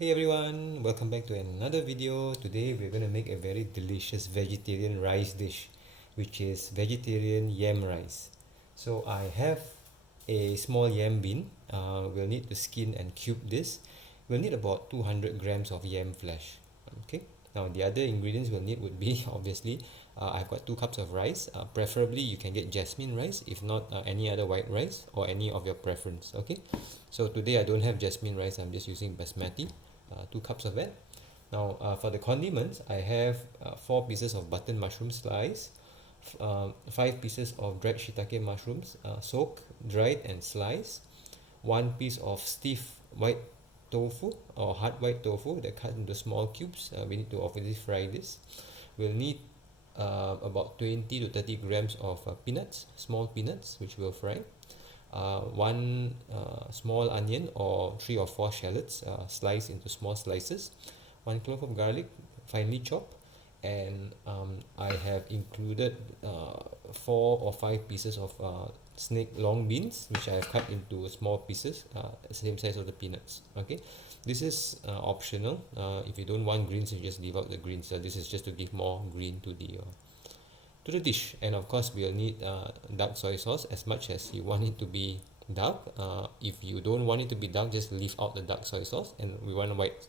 Hey everyone, welcome back to another video. Today we're going to make a very delicious vegetarian rice dish, which is vegetarian yam rice. So I have a small yam bean. We'll need to skin and cube this. We'll need about 200 grams of yam flesh. Okay. Now the other ingredients we'll need would be obviously I've got 2 cups of rice. Preferably you can get jasmine rice, if not any other white rice or any of your preference. Okay. So today I don't have jasmine rice. I'm just using basmati. 2 cups of that. Now for the condiments, I have 4 pieces of button mushroom slice, 5 pieces of dried shitake mushrooms, soaked, dried and sliced, 1 piece of stiff white tofu or hard white tofu that cut into small cubes. We need to obviously fry this. We'll need about 20 to 30 grams of peanuts, small peanuts, which we'll fry. 1 small onion or 3 or 4 shallots sliced into small slices, 1 clove of garlic finely chopped, and I have included 4 or 5 pieces of snake long beans, which I have cut into small pieces, same size of the peanuts. Okay, this is optional. If you don't want greens, you just leave out the greens. This is just to give more green to the dish. And of course we'll need dark soy sauce as much as you want it to be dark. If you don't want it to be dark, just leave out the dark soy sauce, and we want a white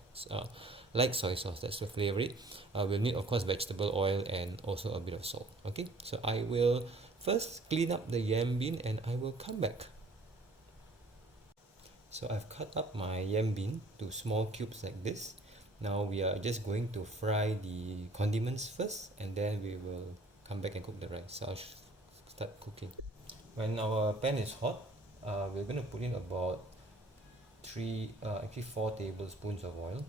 light soy sauce, that's the flavor. We'll need of course vegetable oil and also a bit of salt. Okay, so I will first clean up the yam bean and I will come back. So I've cut up my yam bean to small cubes like this. Now we are just going to fry the condiments first, and then we will come back and cook the rice. So I'll start cooking. When our pan is hot, we're going to put in about 4 tablespoons of oil.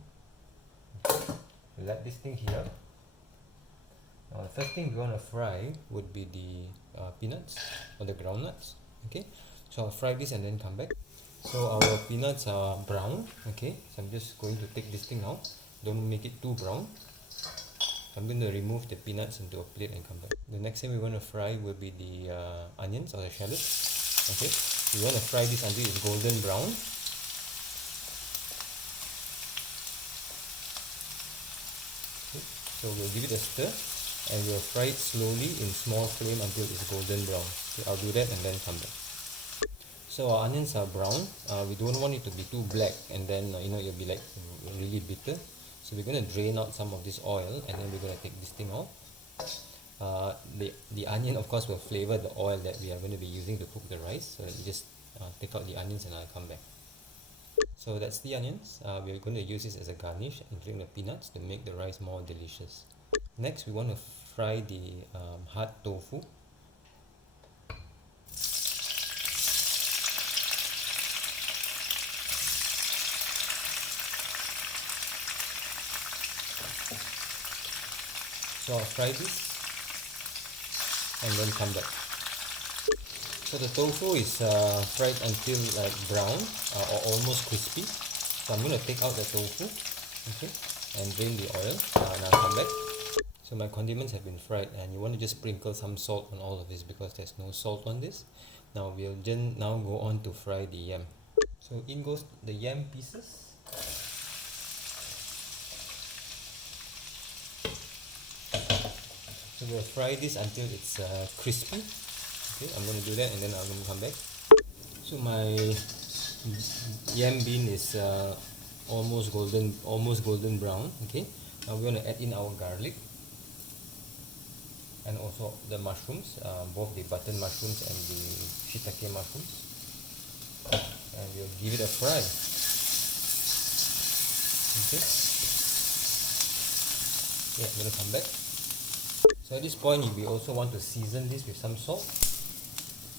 Let this thing heat up. Now the first thing we want to fry would be the peanuts or the groundnuts. Okay, so I'll fry this and then come back. So our peanuts are brown. Okay, so I'm just going to take this thing out. Don't make it too brown. I'm going to remove the peanuts into a plate and come back. The next thing we want to fry will be the onions or the shallots. Okay, we want to fry this until it's golden brown. Okay. So we'll give it a stir and we'll fry it slowly in small flame until it's golden brown. Okay, I'll do that and then come back. So our onions are brown. We don't want it to be too black, and then it'll be like really bitter. So we're going to drain out some of this oil, and then we're going to take this thing off. The onion of course will flavor the oil that we are going to be using to cook the rice. So you just take out the onions and I'll come back. So that's the onions. We're going to use this as a garnish, including the peanuts, to make the rice more delicious. Next we want to fry the hard tofu. So I'll fry this and then come back. So the tofu is fried until like brown or almost crispy. So I'm going to take out the tofu, okay, and drain the oil, and I'll come back. So my condiments have been fried, and you want to just sprinkle some salt on all of this because there's no salt on this. Now we'll now go on to fry the yam. So in goes the yam pieces. So we'll fry this until it's crispy. Okay, I'm going to do that and then I'm going to come back. So my yam bean is almost golden brown. Okay, now we're going to add in our garlic and also the mushrooms, both the button mushrooms and the shitake mushrooms, and we'll give it a fry. Okay, yeah, I'm going to come back. So at this point we also want to season this with some salt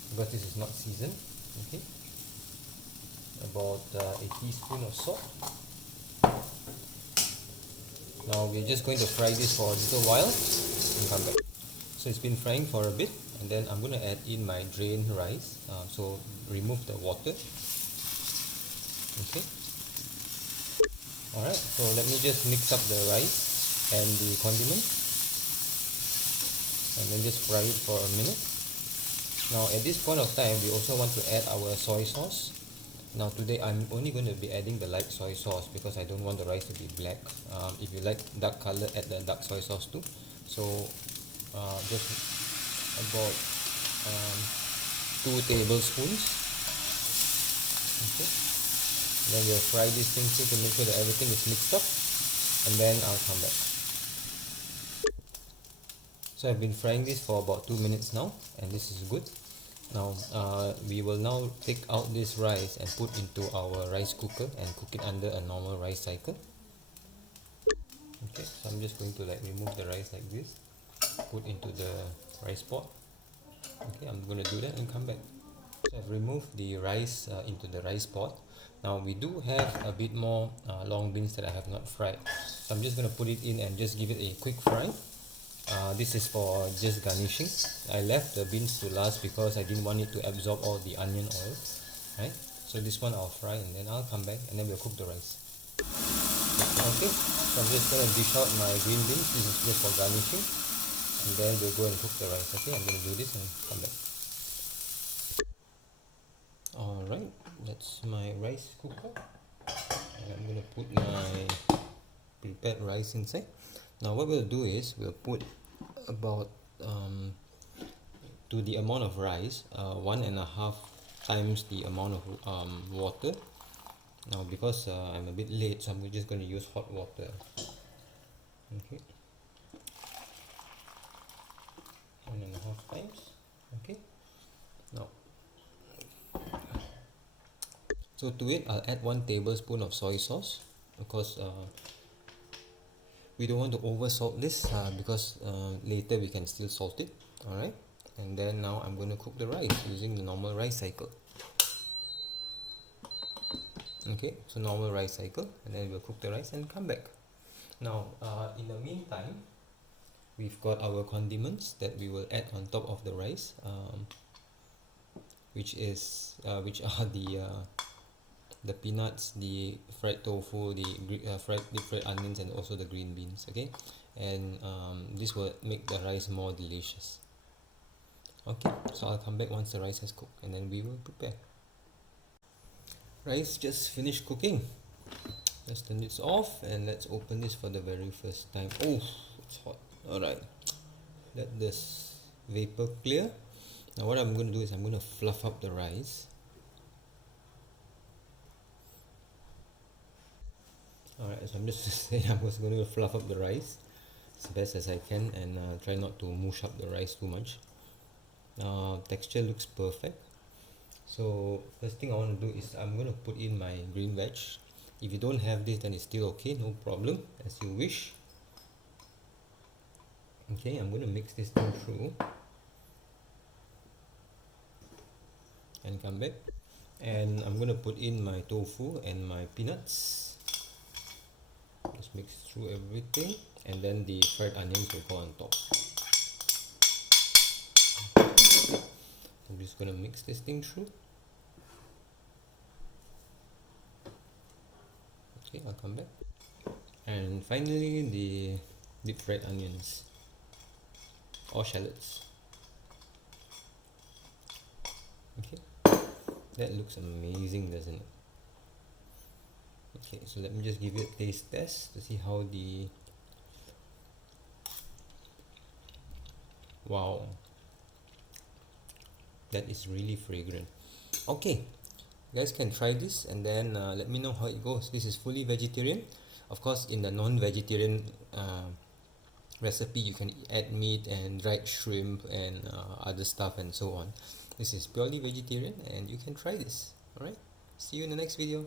because this is not seasoned. Okay, about a teaspoon of salt. Now we're just going to fry this for a little while and come back. So it's been frying for a bit, and then I'm going to add in my drained rice. So remove the water. Okay, alright, so let me just mix up the rice and the condiments and then just fry it for a minute. Now at this point of time we also want to add our soy sauce. Now today I'm only going to be adding the light soy sauce because I don't want the rice to be black. If you like dark color, add the dark soy sauce too. So just about 2 tablespoons. Okay. Then we'll fry this thing too to make sure that everything is mixed up, and then I'll come back. So I've been frying this for about 2 minutes now, and this is good. Now we will now take out this rice and put into our rice cooker and cook it under a normal rice cycle. Okay, so I'm just going to remove the rice like this, put into the rice pot. Okay, I'm going to do that and come back. So I've removed the rice into the rice pot. Now we do have a bit more long beans that I have not fried. So I'm just going to put it in and just give it a quick fry. This is for just garnishing. I left the beans to last because I didn't want it to absorb all the onion oil. Right? So this one I'll fry and then I'll come back and then we'll cook the rice. Okay, so I'm just going to dish out my green beans. This is just for garnishing. And then we'll go and cook the rice. Okay, I'm going to do this and come back. Alright, that's my rice cooker. And I'm going to put my prepared rice inside. Now what we'll do is we'll put about to the amount of rice 1.5 times the amount of water. Now because I'm a bit late, so I'm just going to use hot water. Okay, 1.5 times. Okay, now so to it I'll add 1 tablespoon of soy sauce because we don't want to over salt this because later we can still salt it. Alright, and then now I'm going to cook the rice using the normal rice cycle. Okay, so normal rice cycle, and then we'll cook the rice and come back. Now in the meantime, we've got our condiments that we will add on top of the rice, which are the peanuts, the fried tofu, the fried onions, and also the green beans. Okay, and this will make the rice more delicious. Okay, so I'll come back once the rice has cooked and then we will prepare. Rice just finished cooking. Let's turn this off and let's open this for the very first time. Oh, it's hot. Alright, let this vapor clear. Now what I'm going to do is I'm going to fluff up the rice. Alright, so I'm just saying I was going to fluff up the rice as best as I can and try not to mush up the rice too much. Texture looks perfect. So first thing I want to do is I'm going to put in my green veg. If you don't have this, then it's still okay, no problem, as you wish. Okay, I'm going to mix this thing through and come back, and I'm going to put in my tofu and my peanuts. Just mix through everything, and then the fried onions will go on top. I'm just going to mix this thing through. Okay, I'll come back. And finally, the deep fried onions or shallots. Okay, that looks amazing, doesn't it? Okay, so let me just give it a taste test to see how the... Wow, that is really fragrant. Okay, you guys can try this and then let me know how it goes. This is fully vegetarian. Of course, in the non-vegetarian recipe you can add meat and dried shrimp and other stuff and so on. This is purely vegetarian and you can try this. Alright, see you in the next video.